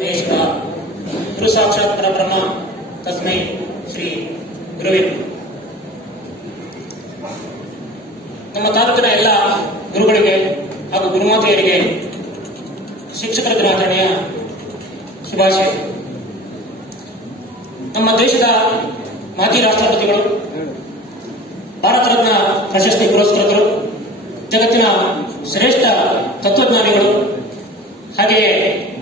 ಮಹೇಶ್ವರ ಗುರು ಸಾಕ್ಷಾತ್ ಪರಬ್ರಹ್ಮ ತಸ್ಮೈ ಶ್ರೀ ಗುರುವೇ. ನಮ್ಮ ತಾಲೂಕಿನ ಎಲ್ಲ ಗುರುಗಳಿಗೆ ಹಾಗೂ ಗುರುಮಾತೆಯರಿಗೆ ಶಿಕ್ಷಕರ ದಿನಾಚರಣೆಯ ಶುಭಾಶಯ. ನಮ್ಮ ದೇಶದ ಮಾಜಿ ರಾಷ್ಟ್ರಪತಿಗಳು, ಭಾರತ ರತ್ನ ಪ್ರಶಸ್ತಿ ಪುರಸ್ಕೃತರು, ಜಗತ್ತಿನ ಶ್ರೇಷ್ಠ ತತ್ವಜ್ಞಾನಿಗಳು, ಹಾಗೆಯೇ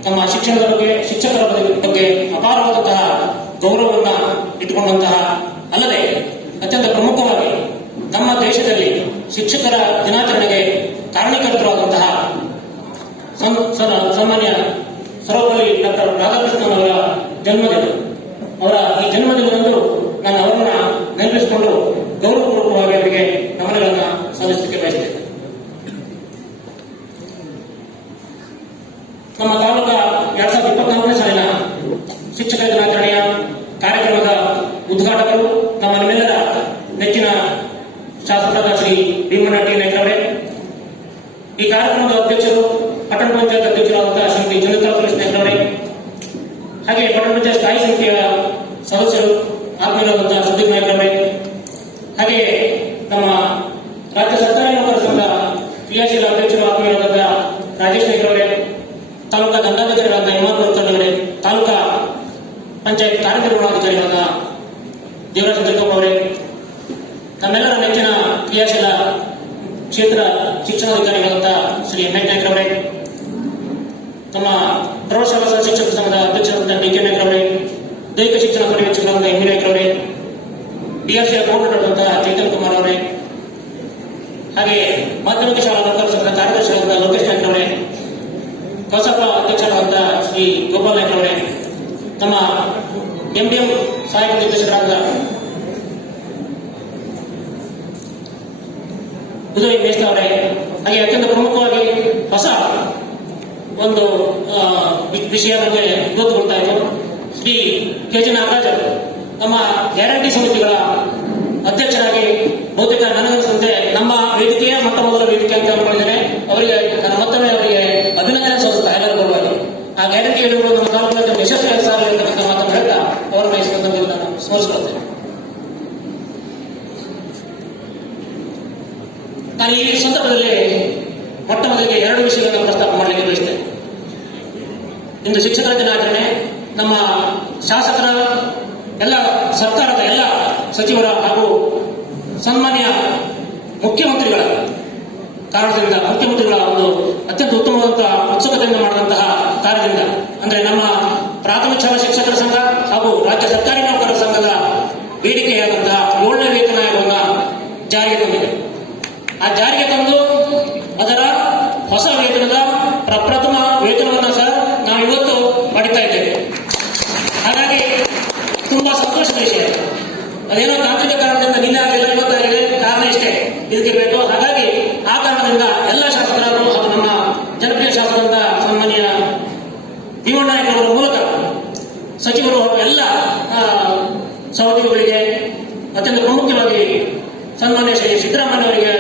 ನಮ್ಮ ಶಿಕ್ಷಣದ ಬಗ್ಗೆ, ಶಿಕ್ಷಕರ ಬಗ್ಗೆ ಅಪಾರವಾದಂತಹ ಗೌರವವನ್ನು ಇಟ್ಟುಕೊಂಡಂತಹ, ಅಲ್ಲದೆ ಅತ್ಯಂತ ಪ್ರಮುಖವಾಗಿ ನಮ್ಮ ದೇಶದಲ್ಲಿ ಶಿಕ್ಷಕರ ದಿನಾಚರಣೆಗೆ ಕಾರಣೀಕರ್ತರಾದಂತಹ ಸನ್ಮಾನ್ಯ ಸರ್ವಪಲ್ಲಿ ಡಾಕ್ಟರ್ ರಾಧಾಕೃಷ್ಣನ್ ಅವರ ಜನ್ಮದಿನ. ಅವರ ಈ ಜನ್ಮದಿನದಂದು ನಾನು ಅವರನ್ನ ನೆನಪಿಸಿಕೊಂಡು ಗೌರವಪೂರ್ವಕವಾಗಿ ಅವರಿಗೆ ನಮನಗಳನ್ನು ಸಲ್ಲಿಸಲಿಕ್ಕೆ ಬಯಸ್ತೇನೆ. ನಮ್ಮ ತಾಲೂಕ 2024ನೇ ಸಾಲಿನ ಶಿಕ್ಷಕರ ದಿನಾಚರಣೆಯ ಕಾರ್ಯಕ್ರಮದ ಉದ್ಘಾಟಕರು ನಮ್ಮ ನಿಮ್ಮೆಲ್ಲರ ನೆಚ್ಚಿನ ಶಾಸಕರಾದ ಶ್ರೀ ಭೀಮಣ್ಣ ಟಿ ನಾಯ್ಕರವರೇ, ಈ ಕಾರ್ಯಕ್ರಮದ ಅಧ್ಯಕ್ಷರು ಪಟ್ಟಣ ಪಂಚಾಯತ್ ಅಧ್ಯಕ್ಷರಾದಂತಹ ಶ್ರೀಮತಿ ಜನಿತಾ ಸುರೇಶ್ ನಾಯ್ಕರವರೇ, ಹಾಗೆ ಪಟ್ಟಣ ಪಂಚಾಯತ್ ಸ್ಥಾಯಿ ಸಮಿತಿಯ ಸದಸ್ಯರು ಆತ್ಮೀಯರಾದಂತಹ ಸುದೀಪ್ ನಾಯ್ಕರವರೇ, ಹಾಗೆ ನಮ್ಮ ರಾಜ್ಯ ಸರ್ಕಾರಿ ನೌಕರರ ಸಂಘ ಕ್ರಿಯಾಶೀಲ ಅಧ್ಯಕ್ಷರು ಆತ್ಮೀಯರಾದಂತಹ ರಾಜೇಶ್ ನಾಯ್ಕರವರೇ, ತಾಲೂಕಾ ದಂಡಾಧಿಕಾರಿಗಳಾದ ಇಮಾನ್ ಅವರೇ, ತಾಲೂಕಾ ಪಂಚಾಯತ್ ಕಾರ್ಯನಿರ್ವಹಣಾಧಿಕಾರಿಗಳಾದ ದೇವರಾಜ ದುರ್ಗಪ್ಪ ಅವರೇ, ನಮ್ಮೆಲ್ಲರ ನೆಚ್ಚಿನ ಕ್ರಿಯಾಶೀಲ ಕ್ಷೇತ್ರ ಶಿಕ್ಷಣಾಧಿಕಾರಿಗಳಾದ ಶ್ರೀ ಎಂ ಎನ್ ನಾಯ್ಕರವರೇ, ನಮ್ಮ ಪ್ರೌಢಶಾಲಾ ಶಿಕ್ಷಕ ಸಂಘದ ಅಧ್ಯಕ್ಷರಾದ ಡಿ ಕೆ ನಾಯ್ಕರವರೇ, ದೈಹಿಕ ಶಿಕ್ಷಣ ಪರ್ಯವೇಕ್ಷಕರಾದ ಎಂ ನಾಯ್ಕರವರೇ, ಡಿಆರ್ಸಿ ಅಕೌಂಟೆಂಟ್ ಆದಂತಹ ಚೇತನ್ ಕುಮಾರ್ ಅವರೇ, ಹಾಗೆ ಮಾಧ್ಯಮಿಕ ಶಾಲಾ ನೌಕರರ ಸಂಘದ ಕಾರ್ಯದರ್ಶಿಗಳಾದ ಲೋಕೇಶ್ ನಾಯ್ಕರವರೇ, ಕಸಾಪ ಅಧ್ಯಕ್ಷರಾದ ಶ್ರೀ ಗೋಪಾಲ್ ನಾಯ್ಕರವರೇ, ನಮ್ಮ ಎಂಡಿಎಂ ಸಹಾಯಕ ನಿರ್ದೇಶಕರಾದ ಉದಯ್ ಮೇಷ್ಠಾ ಅವರೇ, ಹಾಗೆ ಅತ್ಯಂತ ಪ್ರಮುಖವಾಗಿ ಹೊಸ ಒಂದು ವಿಷಯ ನಮಗೆ ಗೊತ್ತುಕೊಳ್ತಾ ಇತ್ತು. ಶ್ರೀ ಕೆ ಜಿ ನಾಗರಾಜ್ ಅವರು ನಮ್ಮ ಗ್ಯಾರಂಟಿ ಸಮಿತಿಗಳ ಅಧ್ಯಕ್ಷರಾಗಿ ಬಹುತೇಕ ನನಗನ್ನಿಸುತ್ತೆ ನಮ್ಮ ವೇದಿಕೆಯ ಮೊಟ್ಟ ಮೊದಲ ವೇದಿಕೆ ಅಂತ ಅನ್ಕೊಂಡಿದ್ದೇನೆ. ಅವರಿಗೆ ನಾನು ಮತ್ತೊಮ್ಮೆ ಅವರಿಗೆ ಅಭಿನಂದನೆ ಸಲ್ಲಿಸ್ತಾ ಎಲ್ಲರ ಪರವಾಗಿ. ಆ ಗ್ಯಾರಂಟಿ ಹೇಳಿರುವ ನಮ್ಮ ತಾಲೂಕಿನ ಯಶಸ್ವಿ ಸಾಲ ಇರತಕ್ಕಂಥ ಮಾತನ್ನು ಹೇಳ್ತಾ ಅವರನ್ನ ಈ ಸಂದರ್ಭದಲ್ಲಿ ನಾನು ಸ್ಮರಿಸಿಕೊಳ್ತೇನೆ. ನಾನು ಈ ಸಂದರ್ಭದಲ್ಲಿ ಮೊಟ್ಟ ಮೊದಲಿಗೆ 2 ವಿಷಯಗಳನ್ನು ಪ್ರಸ್ತಾಪ ಮಾಡಲಿಕ್ಕೆ ಬಯಸ್ತೇನೆ. ಇಂದು ಶಿಕ್ಷಕರ ದಿನಾಚರಣೆ, ನಮ್ಮ ಶಾಸಕರ, ಎಲ್ಲ ಸರ್ಕಾರದ ಎಲ್ಲ ಸಚಿವರ ಹಾಗೂ ಸನ್ಮಾನ್ಯ ಮುಖ್ಯಮಂತ್ರಿಗಳ ಕಾರಣದಿಂದ, ಮುಖ್ಯಮಂತ್ರಿಗಳ ಒಂದು ಅತ್ಯಂತ ಉತ್ತಮವಾದಂತಹ ಉತ್ಸುಕತೆಯಿಂದ ಮಾಡಿದಂತಹ ಕಾರ್ಯದಿಂದ, ಅಂದ್ರೆ ನಮ್ಮ ಪ್ರಾಥಮಿಕ ಶಾಲಾ ಶಿಕ್ಷಕರ ಸಂಘ ಹಾಗೂ ರಾಜ್ಯ ಸರ್ಕಾರಿ ನೌಕರರ ಸಂಘದ ಬೇಡಿಕೆಯಾದಂತಹ 7ನೇ ವೇತನ ಆಯೋಗವನ್ನು ಜಾರಿಗೆ ತಂದಿದೆ. ಆ ಜಾರಿಗೆ ತಂದು ಅದರ ಹೊಸ ವೇತನದ ಪ್ರಪ್ರಥಮ ವೇತನವನ್ನು ಸಹ ನಾವು ಇವತ್ತು ಪಡಿತಾ ಇದ್ದೇವೆ. ಹಾಗಾಗಿ ತುಂಬಾ ಸಂತೋಷದ ವಿಷಯ. ಅದೇನೋ ತಾಂತ್ರಿಕ ಕಾರಣದಿಂದ ನಿನ್ನೆ ಆಗಲಿಲ್ಲ, ಇವತ್ತಾಗಿದೆ. ಕಾರಣ ಇಷ್ಟೇ, ಇದಕ್ಕೆ ಬೇಕು. ಹಾಗಾಗಿ ಆ ಕಾರಣದಿಂದ ಎಲ್ಲ ಶಾಸಕರು ಹಾಗೂ ನಮ್ಮ ಜನಪ್ರಿಯ ಶಾಸಕರಾದ ಸನ್ಮಾನ್ಯ ಭೀಮಣ್ಣ ನಾಯ್ಕರವರ ಮೂಲಕ ಸಚಿವರು ಹಾಗೂ ಎಲ್ಲ ಸಹೋದ್ಯೋಗಿಗಳಿಗೆ, ಅತ್ಯಂತ ಪ್ರಮುಖವಾಗಿ ಸನ್ಮಾನ್ಯ ಶ್ರೀ ಸಿದ್ದರಾಮಯ್ಯ ಅವರಿಗೆ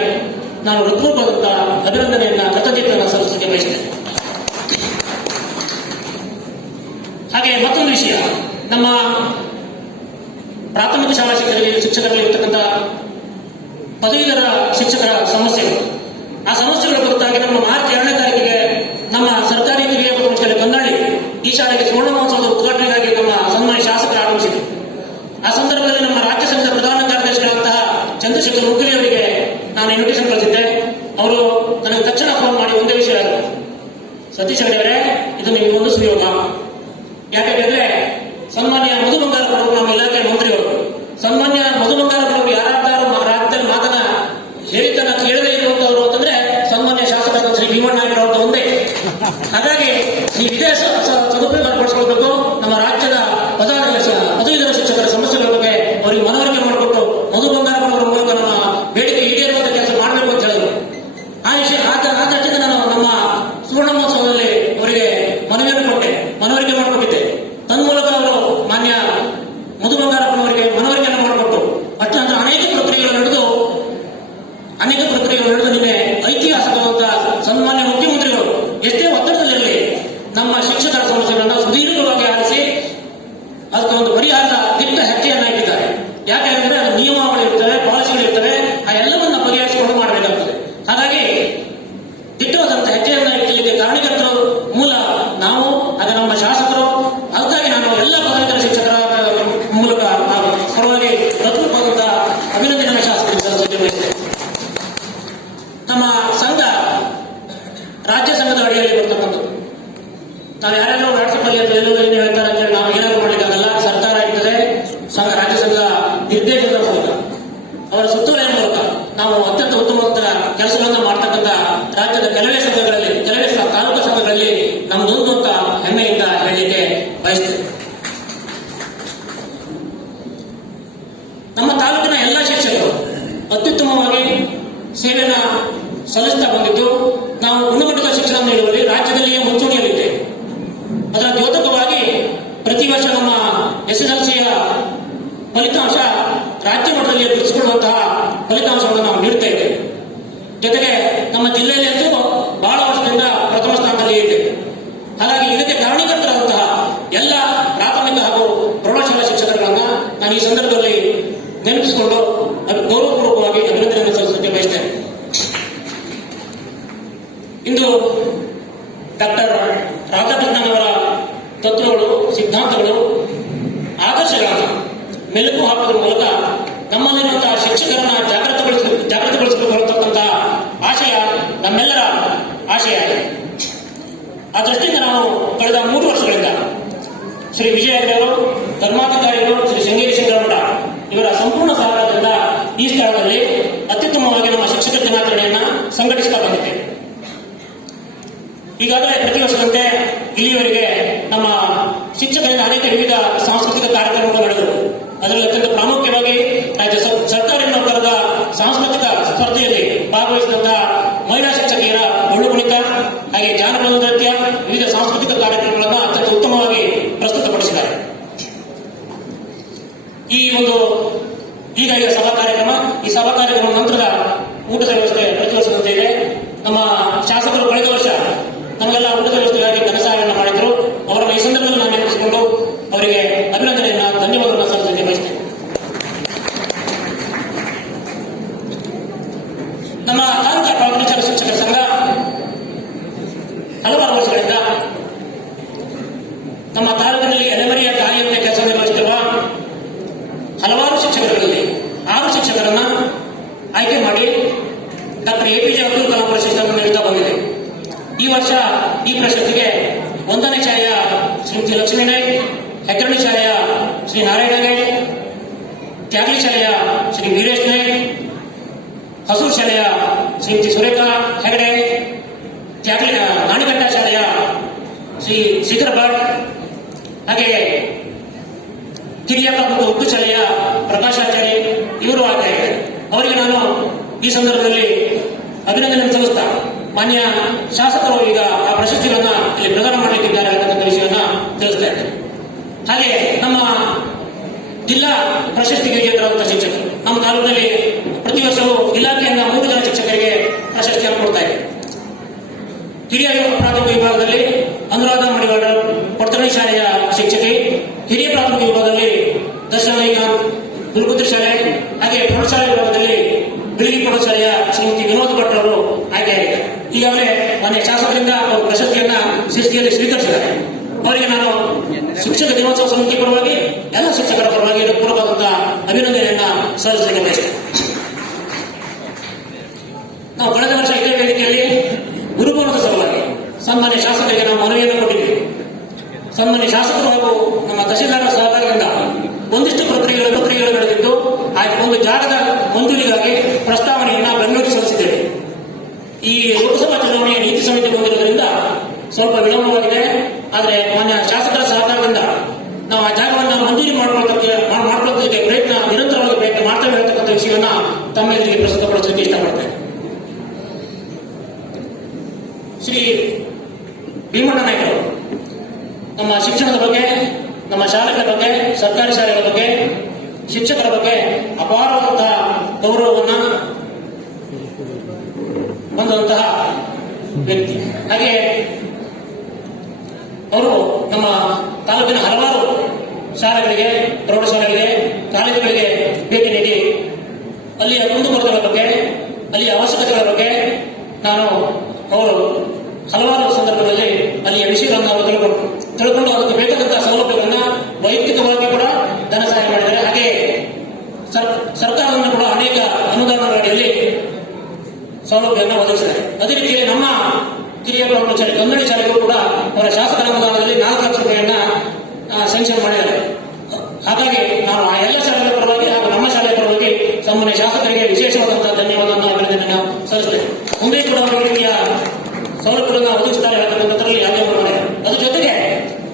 ನಾನು ಹೃತ್ಪೂರ್ವಕವಾದಂತಹ ಅಭಿನಂದನೆಯನ್ನ, ಕೃತಜ್ಞತೆಯನ್ನು ಸಲ್ಲಿಸಲಿಕ್ಕೆ ಬಯಸ್ತೇನೆ. ಹಾಗೆ ಮತ್ತೊಂದು ವಿಷಯ, ನಮ್ಮ ಪ್ರಾಥಮಿಕ ಶಾಲಾ ಶಿಕ್ಷಕರಲ್ಲಿ ಇರತಕ್ಕಂಥ ಪದವೀಧರ ಶಿಕ್ಷಕರ ಸಮಸ್ಯೆಗಳು, ಆ ಸಮಸ್ಯೆಗಳ ಕುರಿತಾಗಿ ನಮ್ಮ ಮಾರ್ಚ್ 2ನೇ ತಾರೀಕಿಗೆ ನಮ್ಮ ಸರ್ಕಾರಿ ಕಿರಿಯ ಪ್ರಾಥಮಿಕ ಶಾಲೆ ಕನ್ನಳ್ಳಿ ಈ ಶಾಲೆಗೆ ಸುವರ್ಣ ಮಹೋತ್ಸವದ ಉದ್ಘಾಟನೆಗಾಗಿ ನಮ್ಮ ಸನ್ಮಾನ್ಯ ಶಾಸಕರು ಆಗಮಿಸಿದರು. ಆ ಸಂದರ್ಭದಲ್ಲಿ ನಮ್ಮ ರಾಜ್ಯ ಸಂಘದ ಪ್ರಧಾನ ಕಾರ್ಯದರ್ಶಿಗಳಂತಹ ಚಂದ್ರಶೇಖರ್ ಮುಗ್ಲಿ ಅವರಿಗೆ ನಾನು ಇನ್ವಿಟೇಷನ್ ಕಳಿಸಿದ್ದೆ. ಅವರು ನನಗೆ ತಕ್ಷಣ ಫೋನ್ ಮಾಡಿ ಒಂದೇ ವಿಷಯ, ಸತೀಶ್ ಅವರೇ, ಇದು ನಿಮಗೆ ಒಂದು ಸುಯೋಗ. ಯಾಕೆಂದ್ರೆ ಸನ್ಮಾನ್ಯ ಮಧು ಬಂಗಾರಪ್ಪನವರು ನಮ್ಮ ಇಲಾಖೆ ಮಂತ್ರಿಗಳು, ಸನ್ಮಾನ್ಯ ಮಧು ಬಂಗಾರಪ್ಪನವರು ಯಾರಾದರೂ ರಾಜ್ಯದಲ್ಲಿ ಮಾತನ್ನ ಹೇಳಿದ್ದನ್ನ ಕೇಳದೇ ಇರುವಂತವರು ಅಂತಂದ್ರೆ ಸನ್ಮಾನ್ಯ ಶಾಸಕರಾದ ಶ್ರೀ ಭೀಮಣ್ಣ ನಾಯ್ಕರವ್ರದ್ದು ಒಂದೇ. ಹಾಗಾಗಿ ನೀವು ಇದೇ ಸದುಪಯೋಗ ಪಡಿಸಿಕೊಳ್ಬೇಕು. ನಮ್ಮ ರಾಜ್ಯದ ಪದವೀಧರ ಶಿಕ್ಷಕರ ಸಮಸ್ಯೆಗಳ ಬಗ್ಗೆ ಅವರಿಗೆ ಮನವರಿಕೆ ಮಾಡಿಕೊಟ್ಟು ಮಧು ಬಂಗಾರಪ್ಪನವರ ಮೂಲಕ ನಮ್ಮ ಬೇಡಿಕೆ ಈಡೇರುವಂತ ಕೆಲಸ ಮಾಡಬೇಕು ಅಂತ ಹೇಳಿದ್ರು. ಆ ವಿಷಯ ಆ ದೃಷ್ಟಿಯಿಂದ ನಾನು ನಮ್ಮ ಸುವರ್ಣ ಮಹೋತ್ಸವದಲ್ಲಿ ಅವರಿಗೆ ಮನವರಿಕೆ ಮಾಡಿಕೊಟ್ಟಿದ್ದೆ. ತನ್ಮೂಲಕ ಅವರು ಮಾನ್ಯ ಮಧು ಬಂಗಾರಪ್ಪನವರಿಗೆ ನಮ್ಮ ಶಾಸಕರು. ಅದಕ್ಕಾಗಿ ನಾನು ಎಲ್ಲ ಪದವೀಧರ ಶಿಕ್ಷಕರ ಮೂಲಕ ಪರವಾಗಿ ಹೃತ್ಪೂರ್ವಕವಾದ ಅಭಿನಂದನೆ ಶಾಸಕರಿಗೆ ಸಲ್ಲಿಸುತ್ತೇನೆ. ನಮ್ಮ ಸಂಘ ರಾಜ್ಯ ಸಂಘದ ಅಡಿಯಲ್ಲಿ ಬರ್ತಕ್ಕಂಥದ್ದು. ನಾವು ಯಾರ್ಯಾರು ವಾಟ್ಸಪ್ಪಲ್ಲಿ ಎಲ್ಲರೂ ಹೇಳ್ತಾರೆ ಅಂತೇಳಿ ನಾವು ಏನಾದರೂ ಮಾಡಲಿಕ್ಕಾಗಲ್ಲ. ಸರ್ಕಾರ ಇರ್ತದೆ, ಸಂಘ ರಾಜ್ಯ ಸಂಘ ನಿರ್ದೇಶಕರ ಮೂಲಕ, ಅವರ ಸುತ್ತೋಲೆಯ ಮೂಲಕ ನಾವು ಅತ್ಯಂತ ಉತ್ತಮವಾದ ಕೆಲಸಗಳನ್ನು ಮಾಡ್ತಕ್ಕಂಥ ರಾಜ್ಯದ ಕೆಲವೇ ಸಂಘಗಳಲ್ಲಿ, ಕೆಲವೇ ತಾಲೂಕು ಸಂಘಗಳಲ್ಲಿ ನಮ್ದೊಂದು ಅಂತ ಹೆಮ್ಮೆಯಿಂದ ಹೇಳಲಿಕ್ಕೆ ಬಯಸ್ತೇವೆ. ನಮ್ಮ ತಾಲೂಕಿನ ಎಲ್ಲ ಶಿಕ್ಷಕರು ಅತ್ಯುತ್ತಮವಾಗಿ ಸೇವೆಯನ್ನು ಸಲ್ಲಿಸ್ತಾ ಬಂದಿದ್ದು, ನಾವು ಗುಣಮಟ್ಟದ ಶಿಕ್ಷಣ ನೀಡುವಲ್ಲಿ ರಾಜ್ಯದಲ್ಲಿಯೇ ಮುಂಚೂಣಿಯಲ್ಲಿದ್ದೇವೆ. ಅದರ ದ್ಯೋತಕವಾಗಿ ಪ್ರತಿ ವರ್ಷ ನಮ್ಮ SSLCಯ ಫಲಿತಾಂಶ ರಾಜ್ಯ ಮಟ್ಟದಲ್ಲಿ ಗುರುತಿಸಿಕೊಳ್ಳುವಂತಹ ಫಲಿತಾಂಶವನ್ನು ನಾವು ನೀಡುತ್ತಾ ಇದ್ದೇವೆ. ಜೊತೆಗೆ ನಮ್ಮ ಜಿಲ್ಲೆಯಲ್ಲಿ ಅಂತೂ ಬಹಳ ವರ್ಷದಿಂದ ಪ್ರಥಮ ಸ್ಥಾನದಲ್ಲಿ ಇದೆ. ಹಾಗಾಗಿ ಇದಕ್ಕೆ ಕಾರಣೀಕರ್ತರಾದಂತಹ ಎಲ್ಲ ಪ್ರಾಥಮಿಕ ಹಾಗೂ ಪ್ರೌಢಶಾಲಾ ಶಿಕ್ಷಕರುಗಳನ್ನ ನಾನು ಈ ಸಂದರ್ಭದಲ್ಲಿ ನೆನಪಿಸಿಕೊಂಡು ಗೌರವಪೂರ್ವಕವಾಗಿ ಅಭಿನಂದನೆಯನ್ನು ಸಲ್ಲಿಸಲಿಕ್ಕೆ ಬಯಸ್ತೇನೆ. ಇಂದು ಡಾಕ್ಟರ್ ರಾಧಾಕೃಷ್ಣನ್ ಅವರ ತತ್ವಗಳು, ಸಿದ್ಧಾಂತಗಳು, ಆದರ್ಶಗಳನ್ನು ಮೆಲುಕು ಹಾಕುವುದರ ಮೂಲಕ ನಮ್ಮಲ್ಲಿರುವಂತಹ ಶಿಕ್ಷಕರನ್ನ ಜಾಗೃತಿಗೊಳಿಸಬೇಕು ಬರತಕ್ಕಂತಹ ಆಶಯ ನಮ್ಮೆಲ್ಲರ ಆಶಯ ಆಗಿದೆ. ಆ ದೃಷ್ಟಿಯಿಂದ ನಾವು ಕಳೆದ 3 ವರ್ಷಗಳಿಂದ ಶ್ರೀ ವಿಜಯ ಅವರು, ಧರ್ಮಾಧಿಕಾರಿಗಳು, ಶ್ರೀ ಶೃಂಗೇರಿ ಸಿದ್ದರಾಮಠ ಇವರ ಸಂಪೂರ್ಣ ಸಹಕಾರದಿಂದ ಈ ಸ್ಥಳದಲ್ಲಿ ಅತ್ಯುತ್ತಮವಾಗಿ ನಮ್ಮ ಶಿಕ್ಷಕರ ದಿನಾಚರಣೆಯನ್ನ ಸಂಘಟಿಸುತ್ತಾ ಬಂದಿದ್ದೇವೆ. ಈಗಾಗಲೇ ಪ್ರತಿ ವರ್ಷದಂತೆ ಇಲ್ಲಿಯವರೆಗೆ ನಮ್ಮ ಶಿಕ್ಷಕರಿಂದ ಅನೇಕ ವಿವಿಧ ಸಾಂಸ್ಕೃತಿಕ ಕಾರ್ಯಕ್ರಮಗಳು ನಡೆದವು. ಅದರಲ್ಲಿ ಅತ್ಯಂತ ಪ್ರಾಮುಖ್ಯವಾಗಿ ರಾಜ್ಯ ಸರ್ಕಾರಿ ನೌಕರರ ಸಾಂಸ್ಕೃತಿಕ ಸ್ಪರ್ಧೆಯಲ್ಲಿ ಭಾಗವಹಿಸಿದಂತಹ ಮಹಿಳಾ ಶಿಕ್ಷಕಿಯರ ಡೊಳ್ಳು ಕುಣಿತ ಹಾಗೆ ಜಾನಪದ ನೃತ್ಯ, ವಿವಿಧ ಸಾಂಸ್ಕೃತಿಕ ಕಾರ್ಯಕ್ರಮಗಳನ್ನು ಅತ್ಯಂತ ಉತ್ತಮವಾಗಿ ಪ್ರಸ್ತುತಪಡಿಸಿದ್ದಾರೆ. ಈಗ ಸಭಾ ಕಾರ್ಯಕ್ರಮ, ಈ ಸಭಾ ಕಾರ್ಯಕ್ರಮ ನಂತರದ ಊಟದ ವ್ಯವಸ್ಥೆ ಪ್ರತಿ ವರ್ಷದಂತೆ ಇದೆ. ನಮ್ಮ ಶಾಸಕರು ಕಳೆದ ವರ್ಷ ನಮಗೆಲ್ಲ ಊಟದ ವ್ಯವಸ್ಥೆಗಾಗಿ ಧನ ಸಹಾಯವನ್ನು ಮಾಡಿದ್ರು. ಅವರನ್ನು ಈ ಸಂದರ್ಭದಲ್ಲಿ ನಾನು ನೆನಪಿಸಿಕೊಂಡು ಅವರಿಗೆ ಅಭಿನಂದನೆಯನ್ನ, ಧನ್ಯವಾದಗಳನ್ನು ಸಲ್ಲಿಸಲಿಕ್ಕೆ ಬಯಸ್ತೇನೆ. ನಮ್ಮ ತಾಲೂಕು ಪ್ರಾಥಮಿಕ ಶಿಕ್ಷಕರ ಸಂಘ ಹಲವಾರು ವರ್ಷಗಳಿಂದ ನಮ್ಮ ತಾಲೂಕಿನಲ್ಲಿ ಎಲೆಮರೆಯ ತಾಯಿಯಂತೆ ಕೆಲಸ ನಿರ್ವಹಿಸುತ್ತಿರುವ ಹಲವಾರು ಶಿಕ್ಷಕರಲ್ಲಿ 6 ಶಿಕ್ಷಕರನ್ನ ಆಯ್ಕೆ ಮಾಡಿ ಡಾಕ್ಟರ್ APJ ಅಬ್ದುಲ್ ಕಲಾಂ ಪ್ರಶಸ್ತಿಯನ್ನು ನೀಡುತ್ತಾ ಬಂದಿದೆ. ಈ ವರ್ಷ ಈ ಪ್ರಶಸ್ತಿಗೆ 1ನೇ ಶಾಲೆಯ ಶ್ರೀಮತಿ ಲಕ್ಷ್ಮೀ ನಾಯ್ಕ್, ಹೆಗ್ಗರಣಿ ಶಾಲೆಯ ಶ್ರೀ ನಾರಾಯಣ ನಾಯ್ಕ್, ತ್ಯಾಗಲಿ ಶಾಲೆಯ ಶ್ರೀ ವೀರೇಶ್ ನಾಯ್ಕ್, ಹಸೂರು ಶಾಲೆಯ ಶ್ರೀಮತಿ ಸುರೇಖಾ ಹೆಗಡೆ, ನಾಣಿಘಟ್ಟ ಶಾಲೆಯ ಶ್ರೀ ಶ್ರೀಧರ್ ಭಟ್, ಹಾಗೆ ಹಿರಿಯ ಮತ್ತು ಉರ್ದು ಶಾಲೆಯ ಪ್ರಕಾಶಾಚಾರ್ಯ ಇವರು ಆಯ್ಕೆಯಾಗಿದ್ದಾರೆ. ಅವರಿಗೆ ನಾನು ಈ ಸಂದರ್ಭದಲ್ಲಿ ಅಭಿನಂದನೆ ಸಲ್ಲಿಸ್ತಾ, ಮಾನ್ಯ ಶಾಸಕರು ಈಗ ಆ ಪ್ರಶಸ್ತಿಗಳನ್ನ ಇಲ್ಲಿ ಪ್ರದಾನ ಮಾಡಲಿಕ್ಕಿದ್ದಾರೆ ಅಂತಕ್ಕಂಥ ವಿಷಯವನ್ನ ತಿಳಿಸ್ತಾ ಇದ್ದಾರೆ. ಹಾಗೆ ನಮ್ಮ ಜಿಲ್ಲಾ ಪ್ರಶಸ್ತಿಗೆ ಕೇಂದ್ರವಂತಹ ಶಿಕ್ಷಕರು ನಮ್ಮ ತಾಲೂಕಿನಲ್ಲಿ ಪ್ರತಿ ವರ್ಷವೂ ಇಲಾಖೆಯಿಂದ 3 ಜನ ಶಿಕ್ಷಕರಿಗೆ ಪ್ರಶಸ್ತಿಯನ್ನು ಕೊಡ್ತಾ ಇದೆ. ಹಿರಿಯ ಪ್ರಾಥಮಿಕ ವಿಭಾಗದಲ್ಲಿ ಅನುರಾಧ ಮಡಿವಾಡ ಕೊಡ್ತಣಿ ಶಾಲೆಯ ಶಿಕ್ಷಕಿ, ಹಿರಿಯ ಪ್ರಾಥಮಿಕ ವಿಭಾಗದಲ್ಲಿ ದರ್ಶನಕಾಂತ್ ಗುರುಪುತ್ರಿ ಶಾಲೆ, ಹಾಗೆ ಪ್ರೌಢಶಾಲೆ ವಿಭಾಗದಲ್ಲಿ ಬಿಳಿಗಿ ಪ್ರೌಢಶಾಲೆಯ ಶ್ರೀಮತಿ ವಿನೋದ್ ಭಟ್ ಅವರು ಆಯ್ಕೆಯಾಗಿದ್ದಾರೆ. ಈಗಾಗಲೇ ಮಾನ್ಯ ಶಾಸಕರಿಂದ ಅವರು ಪ್ರಶಸ್ತಿಯನ್ನ ಶಿಸ್ತಿಯಲ್ಲಿ ಸ್ವೀಕರಿಸಿದ್ದಾರೆ. ಅವರಿಗೆ ನಾನು ಶಿಕ್ಷಕ ದಿನೋತ್ಸವ ಸಮಿತಿ ಪರವಾಗಿ, ಎಲ್ಲ ಶಿಕ್ಷಕರ ಪರವಾಗಿ ಪೂರ್ವಕವಾದಂತಹ ಅಭಿನಂದನೆಯನ್ನ ಸಲ್ಲಿಸಲಿಕ್ಕೆ ಬಯಸ್ತೇನೆ. ನಾವು ಕಳೆದ ವರ್ಷ ಇದೇ ವೇದಿಕೆಯಲ್ಲಿ ಗುರುಭವನದ ಸಲುವಾಗಿ ಸನ್ಮಾನ್ಯ ಶಾಸಕರಿಗೆ ನಾವು ಮನವಿಯನ್ನು ಕೊಟ್ಟಿದ್ದೀವಿ. ಸನ್ಮಾನ್ಯ ಶಾಸಕರು ಹಾಗೂ ನಮ್ಮ ತಹಶೀಲ್ದಾರರ ಸಹಕಾರದಿಂದ ಒಂದಿಷ್ಟು ಪ್ರಕ್ರಿಯೆಗಳು ನಡೆದಿದ್ದು, ಆ ಒಂದು ಜಾಗದ ಮಂಜೂರಿಗಾಗಿ ಪ್ರಸ್ತಾವನೆಯನ್ನ ಬೆಂಗಳೂರಿಗೆ ಸಲ್ಲಿಸಿದ್ದೇವೆ. ಈ ಲೋಕಸಭಾ ಚುನಾವಣೆಯ ನೀತಿ ಸಮಿತಿ ಹೊಂದಿರುವುದರಿಂದ ಸ್ವಲ್ಪ ವಿಳಂಬವಾಗಿದೆ. ಆದರೆ ಮಾನ್ಯ ಶಾಸಕರ ಸಹಕಾರದಿಂದ ನಾವು ಆ ಜಾಗವನ್ನು ಮಂಜೂರಿ ಮಾಡಿಕೊಳ್ಳೋದಕ್ಕೆ ನಿರಂತರವಾಗಿ ಪ್ರಯತ್ನ ಮಾಡ್ತೇವೆ ಇರತಕ್ಕಂಥ ವಿಷಯವನ್ನ ತಮ್ಮೆದುರಿಗೆ ಪ್ರಸ್ತುತಪಡಿಸಲಿಕ್ಕೆ ಇಷ್ಟಪಡ್ತೇನೆ. ಶ್ರೀ ಭೀಮಣ್ಣ ನಾಯ್ಕರು ನಮ್ಮ ಶಿಕ್ಷಣದ ಬಗ್ಗೆ, ನಮ್ಮ ಶಾಲೆಗಳ ಬಗ್ಗೆ, ಸರ್ಕಾರಿ ಶಾಲೆಗಳ ಬಗ್ಗೆ, ಶಿಕ್ಷಕರ ಬಗ್ಗೆ ಅಪಾರವಾದಂತಹ ಗೌರವವನ್ನ ಹೊಂದುವಂತಹ ವ್ಯಕ್ತಿ. ಹಾಗೆ ಅವರು ನಮ್ಮ ತಾಲೂಕಿನ ಹಲವಾರು ಶಾಲೆಗಳಿಗೆ, ಪ್ರೌಢಶಾಲೆಗಳಿಗೆ, ಕಾಲೇಜುಗಳಿಗೆ ಭೇಟಿ ನೀಡಿ ಅಲ್ಲಿಯ ಕುಂದುಕೊರತೆಗಳ ಬಗ್ಗೆ, ಅಲ್ಲಿಯ ಅವಶ್ಯಕತೆಗಳ ಬಗ್ಗೆ ಅವರು ಹಲವಾರು ಸಂದರ್ಭಗಳಲ್ಲಿ ಅಲ್ಲಿಯ ವಿಷಯಗಳನ್ನು ಅವರು ತಿಳ್ಕೊಂಡು ತಿಳ್ಕೊಂಡು ಅದಕ್ಕೆ ಬೇಕಾದಂತಹ ಸೌಲಭ್ಯಗಳನ್ನ ವೈಯಕ್ತಿಕವಾಗಿ ಕೂಡ ಧನ ಸಹಾಯ ಮಾಡಿದ್ದಾರೆ. ಹಾಗೆ ಸರ್ಕಾರವನ್ನು ಕೂಡ ಅನೇಕ ಅನುದಾನದ ಅಡಿಯಲ್ಲಿ ಸೌಲಭ್ಯವನ್ನು ಒದಗಿಸಿದ್ದಾರೆ. ಅದೇ ರೀತಿ ನಮ್ಮ ಕಿರಿಯ ಪ್ರೌಢ ಶಾಲೆ ಗಂಗಡಿ ಶಾಲೆಗಳು ಕೂಡ ಅವರ ಶಾಸಕರ ಅನುದಾನದಲ್ಲಿ 4 ಲಕ್ಷ ರೂಪಾಯಿಯನ್ನ ಸ್ಯಾಂಕ್ಷನ್ ಮಾಡಿದ್ದಾರೆ. ಹಾಗಾಗಿ ನಾವು ಆ ಎಲ್ಲ ಶಾಲೆಗಳ ಪರವಾಗಿ ಹಾಗೂ ನಮ್ಮ ಶಾಲೆಯ ಪರವಾಗಿ ಸಾಮಾನ್ಯ ಶಾಸಕರಿಗೆ ವಿಶೇಷವಾದಂತಹ ಧನ್ಯವಾದವನ್ನು ಅಭಿನಂದನೆ ಸಲ್ಲಿಸುತ್ತೇವೆ. ಮುಂದೆ ಕೂಡ ಅವರ ರೀತಿಯ ಸೌಲಭ್ಯಗಳನ್ನು ಒದಗಿಸುತ್ತಾರೆ ಅಂತಕ್ಕಂಥದ್ರಲ್ಲಿ ಯಾವುದೇ ಬರಲ್ಲ. ಅದ್ರ ಜೊತೆಗೆ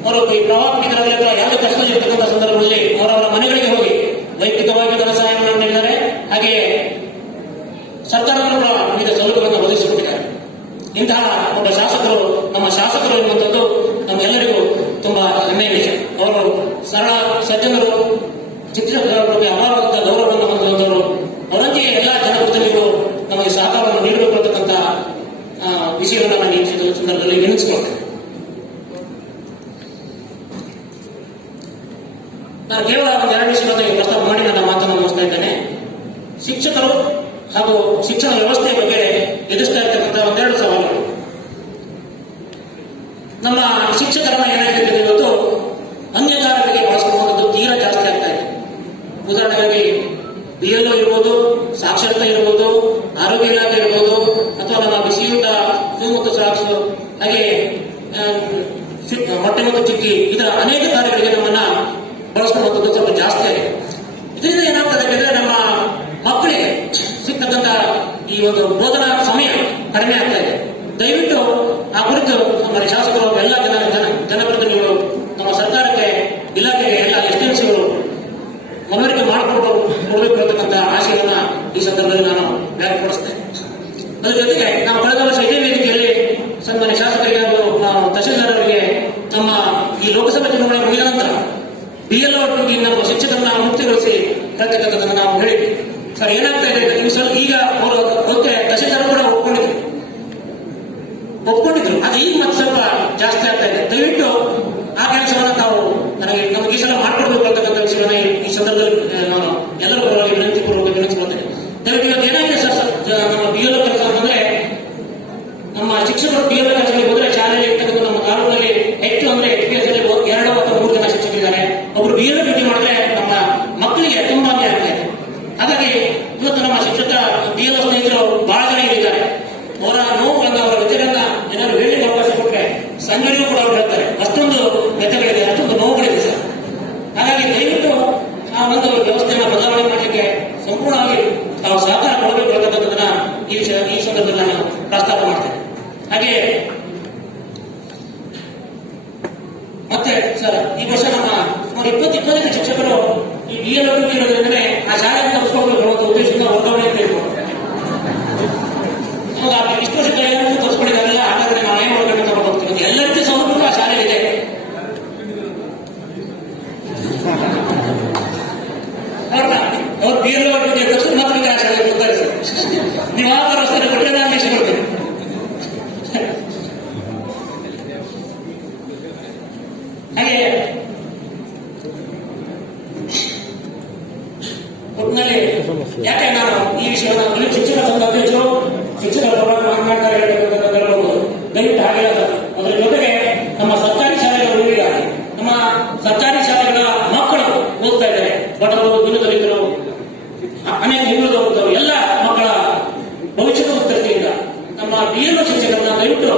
ಅವರು ಈ ಪ್ರವಾಹ ಪೀಡಿತರಲ್ಲಿ ಯಾವುದೇ ಕಷ್ಟದಲ್ಲಿರ್ತಕ್ಕಂಥ ಸಂದರ್ಭದಲ್ಲಿ ಅವರವರ ಮನೆಗಳಿಗೆ ಹೋಗಿ ವೈಯಕ್ತಿಕವಾಗಿ ಧನ ಸಹಾಯವನ್ನು ನೀಡಿದ್ದಾರೆ. ಹಾಗೆ ಸರ್ಕಾರಗಳು ಕೂಡ ವಿವಿಧ ಸೌಲಭ್ಯಗಳನ್ನು ಒದಗಿಸಿಕೊಟ್ಟಿದ್ದಾರೆ. ಇಂತಹ ಒಬ್ಬ ಶಾಸಕರು ನಮ್ಮ ಶಾಸಕರು ಎನ್ನುವಂಥದ್ದು ನಮ್ಮೆಲ್ಲರಿಗೂ ತುಂಬಾ ಹೆಮ್ಮೆಯ ವಿಷಯ. ಅವರು ಸರಳ ಸಜ್ಜನರು, ಶಿಕ್ಷಕರ ಬಗ್ಗೆ ಅಪಾರವಾದ ಗೌರವವನ್ನು ಹೊಂದಿರುವಂತವರು. ಅವರಂತೆಯೇ ಎಲ್ಲ ಜನಪ್ರತಿನಿಧಿಗಳು ನಮಗೆ ಸಹಕಾರವನ್ನು ನೀಡಬೇಕು ಅಂತಕ್ಕಂಥ ವಿಷಯವನ್ನು ನಾನು ಈ ಸಂದರ್ಭದಲ್ಲಿ ವಿನಿಸಿಕೊಳ್ತೇನೆ. ನಾನು ಕೇವಲ ಒಂದು 2 ವಿಷಯಗಳನ್ನು ಪ್ರಸ್ತಾಪ ಮಾಡಿ ನನ್ನ ಮಾತನ್ನು ಮುಗಿಸ್ತಾ ಇದ್ದೇನೆ. ಶಿಕ್ಷಕರು ಹಾಗೂ ಶಿಕ್ಷಣ ವ್ಯವಸ್ಥೆಯ ಬಗ್ಗೆ ಎದುರಿಸ್ತಾ ಇರ್ತಕ್ಕಂಥ 2 ಸವಾಲುಗಳು. ನಮ್ಮ ಶಿಕ್ಷಕರನ್ನ ಏನಾಗಿದೆ ಇವತ್ತು ಅನ್ಯಕಾರರಿಗೆ ಬಳಸಿಕೊಳ್ಳುವಂಥದ್ದು ತೀರಾ ಜಾಸ್ತಿ ಆಗ್ತಾ ಇದೆ. ಉದಾಹರಣೆಗಾಗಿ BLO ಇರ್ಬೋದು, ಸಾಕ್ಷರತೆ ಇರ್ಬೋದು, ಆರೋಗ್ಯ ಇಲಾಖೆ ಇರ್ಬೋದು, ಅಥವಾ ನಮ್ಮ ಬಿಸಿಯೂಟ, ಮತ್ತು ಸಾಕ್ಷು, ಹಾಗೆ ಮೊಟ್ಟೆ ಮತ್ತು ಚಿಕ್ಕಿ, ಇದರ ಅನೇಕ ಕಾರ್ಯಗಳಿಗೆ ನಮ್ಮನ್ನ ಬಳಸ್ಕೊಳ್ಳುವಂಥದ್ದು ಸ್ವಲ್ಪ ಜಾಸ್ತಿ ಆಗಿದೆ. ಇದರಿಂದ ಏನಾಗ್ತದೆ ಅಂದ್ರೆ ನಮ್ಮ ಮಕ್ಕಳಿಗೆ ಸಿಗ್ತಕ್ಕಂಥ ಈ ಒಂದು ಬೋಧನಾ ಸಮಯ ಕಡಿಮೆ ಆಗ್ತಾ ಇದೆ. ದಯವಿಟ್ಟು ಆ ಕುರಿತು ನಮ್ಮ ಶಾಸಕರು, ಎಲ್ಲ ಜನಪ್ರತಿನಿಧಿಗಳು, ನಮ್ಮ ಸರ್ಕಾರಕ್ಕೆ, ಇಲಾಖೆಗೆ, ಎಲ್ಲ ಎಸ್ಟಿಎಂಸಿಗಳು ಮನವರಿಕೆ ಮಾಡಿಕೊಡಬೇಕು ಅಂತಕ್ಕಂಥ ಆಶಯವನ್ನ ಈ ಸಂದರ್ಭದಲ್ಲಿ ನಾನು ವ್ಯಕ್ತಪಡಿಸ್ತೇನೆ. ಅದರ ಜೊತೆಗೆ ನಾವು ಕಳೆದ ವರ್ಷ ಇದೇ ವೇದಿಕೆಯಲ್ಲಿ ಸನ್ಮಾನ್ಯ ಶಾಸಕರಿಗೆ ಹಾಗೂ ತಹಶೀಲ್ದಾರರಿಗೆ ನಮ್ಮ ಈ ಲೋಕಸಭಾ ಚುನಾವಣೆ ಮುಗಿದ ನಂತರ BLO ನಮ್ಮ ಶಿಕ್ಷಕರನ್ನ ಮುಕ್ತಿಗೊಳಿಸಿ ಪ್ರತ್ಯೇಕತೆಯನ್ನು ನಾವು ಹೇಳಿದ್ವಿ. ಸರ್ ಏನಾಗ್ತಾ ಇದೆ ಈಗ ಅವರು ಗೊತ್ತೇ ತಹಶೀಲ್ದಾರ್ ಕೂಡ ಒಪ್ಕೊಂಡಿದ್ರು. ಅದು ಈಗ ಮತ್ತೆ ಸ್ವಲ್ಪ ಜಾಸ್ತಿ ಆಗ್ತಾ ಇದೆ. ದಯವಿಟ್ಟು ಆ ಕೆಲಸವನ್ನ ನಮಗೆ ಈ ಸಲ ಮಾಡ್ಕೊಡ್ಬೇಕು ಅಂತಕ್ಕಂಥ ವಿಷಯವನ್ನ ಈ ಸಂದರ್ಭದಲ್ಲಿ ನಾನು ಎಲ್ಲರ ಪರವಾಗಿ ವಿನಂತಿಸ್ಕೊಳ್ತೇನೆ. ದಯವಿಟ್ಟು ಇವತ್ತು ಏನಾಗಿದೆ ಸರ್, ನಮ್ಮ BLO ಕೆಲಸ ಅಂತಂದ್ರೆ ನಮ್ಮ ಶಿಕ್ಷಕರು BLO ಕೆಲಸಕ್ಕೆ ಹೋದ್ರೆ ಶಾಲೆಯಲ್ಲಿ ಇರ್ತಕ್ಕಂಥ ನಮ್ಮ ತಾಲೂಕಿನಲ್ಲಿ ಹೆಚ್ಚು ಅಂದ್ರೆ HPS 2 ಅಥವಾ 3 ಜನ ಶಿಕ್ಷಕರಿದ್ದಾರೆ. ಒಬ್ರು BLO ಡ್ಯೂಟಿ ಮಾಡಿದ್ರೆ ನಮ್ಮ ಮಕ್ಕಳಿಗೆ ತುಂಬಾ ಆಗ್ತಾ ಇದೆ. ಹಾಗಾಗಿ ಇವತ್ತು ನಮ್ಮ ಶಿಕ್ಷಕ BLO ಸ್ನೇಹಿತರು ಬಹಳ ಜನ ಇದ್ದಾರೆ. ಅವರ ನೋವುಗಳನ್ನ, ಅವರ ವ್ಯಥೆಗಳನ್ನ ಏನಾದ್ರು ಹೇಳಿ ಅವಕಾಶ ಕೊಟ್ಟರೆ ಸಂಘಟನೆ ಕೂಡ ಅವರು ಹೇಳ್ತಾರೆ. ಅಷ್ಟೊಂದು ವ್ಯಥೆಗಳಿದೆ, ಅಷ್ಟೊಂದು ನೋವುಗಳಿದೆ ಸರ್. ಹಾಗಾಗಿ ದಯವಿಟ್ಟು ಆ ಒಂದು ವ್ಯವಸ್ಥೆಯನ್ನು ಬದಲಾವಣೆ ಮಾಡಲಿಕ್ಕೆ ಸಂಪೂರ್ಣವಾಗಿ ತಾವು ಸಹಕಾರ ಕೊಡಬೇಕು ಅಂತಕ್ಕಂಥದ್ದನ್ನ ಈ ಸಂದರ್ಭದಲ್ಲಿ ನಾನು ಪ್ರಸ್ತಾಪ ಮಾಡ್ತೇನೆ. ಹಾಗೆ ಮತ್ತೆ ಸರ್ ಈ ವರ್ಷ ನಮ್ಮ 20-25 ಶಿಕ್ಷಕರು ಈ BLO ಇರೋದ್ರಿಂದ ಆ ಶಾಲೆಯನ್ನು ತರಿಸ್ಕೊಳ್ಬೇಕು ಅನ್ನೋ ಉದ್ದೇಶದಿಂದ ವರ್ಗಾವಣೆ ಇರಬೇಕು. ಇಷ್ಟು ವರ್ಷ ಎಲ್ಲರಿಗೂ ತರಿಸ್ಕೊಂಡಿದ್ದಾರಲ್ಲ, ಹಾಗಾದ್ರೆ ನಾವು ಏನು ಮಾಡ್ಬೇಕಂತ ಹೋಗ್ತೀವಿ. ಎಲ್ಲ ರೀತಿಯ ಸೌಲಭ್ಯ ಆ ಶಾಲೆ ಇದೆ. ಅವ್ರು BLO ತಕ್ಷಣ ಮಾತ್ರ ಆ ಶಾಲೆಗೆ ಬರ್ತಾರೆ ಸರ್. ನೀವು ಆ ವ್ಯವಸ್ಥೆ ಕೊಟ್ಟರೆ ನಾನು ಮೆಚ್ಚಿ ಕೊಡ್ತೀನಿ. ಹಾಗೆ ಒಟ್ಟಿನಲ್ಲಿ ಯಾಕೆ ನಾನು ಈ ವಿಷಯವನ್ನು ಶಿಕ್ಷಣ ಸಂಘ ಅಧ್ಯಕ್ಷರು ಶಿಕ್ಷಕರ ಪರವಾಗಿ ಮಾತನಾಡ್ತಾರೆ ಹೇಳಬಹುದು. ದಯವಿಟ್ಟು ಹಾಗೆ ಅದರ ಜೊತೆಗೆ ನಮ್ಮ ಸರ್ಕಾರಿ ಶಾಲೆಗಳು ಈಗ ನಮ್ಮ ಸರ್ಕಾರಿ ಶಾಲೆಗಳ ಮಕ್ಕಳು ಓದ್ತಾ ಇದ್ದಾರೆ. ಬಡವರು, ದೀನದಲಿತರು, ಅನೇಕ ಹಿಂದುಳಿದವರು, ಎಲ್ಲ ಮಕ್ಕಳ ಭವಿಷ್ಯದ ದೃಷ್ಟಿಯಿಂದ ನಮ್ಮ BLO ಶಿಕ್ಷಕರನ್ನ ದಯವಿಟ್ಟು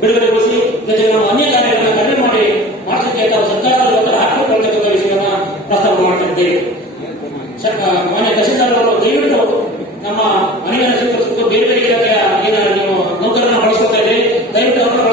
ಬಿಡುಗಡೆಗೊಳಿಸಿ, ಜೊತೆಗೆ ನಾವು ಅನ್ಯ ಕಾರ್ಯಗಳನ್ನ ಕಡಿಮೆ ಮಾಡಿಸಲಿಕ್ಕೆ ತಾವು ಸರ್ಕಾರದ ಒತ್ತಡ ಹಾಕಿಕೊಳ್ಳತಕ್ಕಂಥ ವಿಷಯವನ್ನ ಪ್ರಸ್ತಾಪ ಮಾಡ್ತಾ ಇದ್ದೇವೆ. ಮಾನ್ಯ ತಹಶೀಲ್ದಾರ್ ಅವರು ದಯವಿಟ್ಟು ನಮ್ಮ ಅನಿವಾರ್ಯ ಬೇರೆ ಬೇರೆ ಇಲಾಖೆಯ ನೀವು ನೌಕರರನ್ನ ಬಳಸ್ಕೊತಾ ಇದ್ದೀರಿ, ದಯವಿಟ್ಟು ಅವರನ್ನು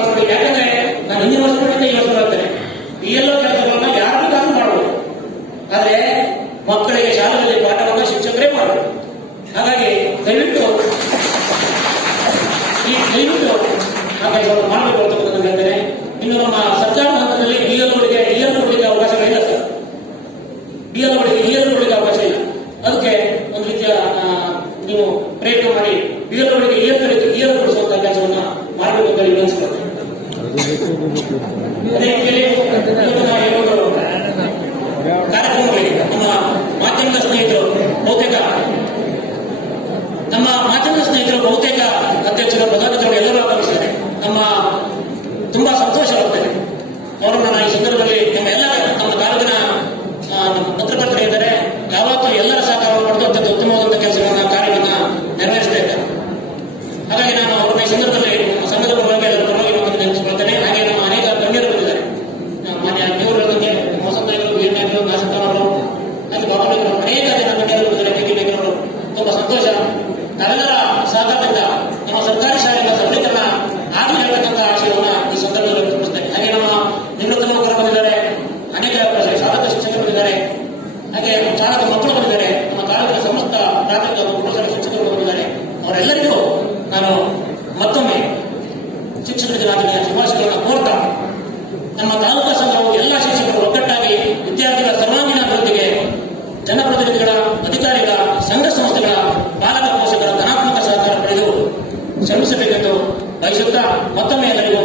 ಬಯಸುತ್ತಾ ಮತ್ತೊಮ್ಮೆ ಎಲ್ಲರಿಗೂ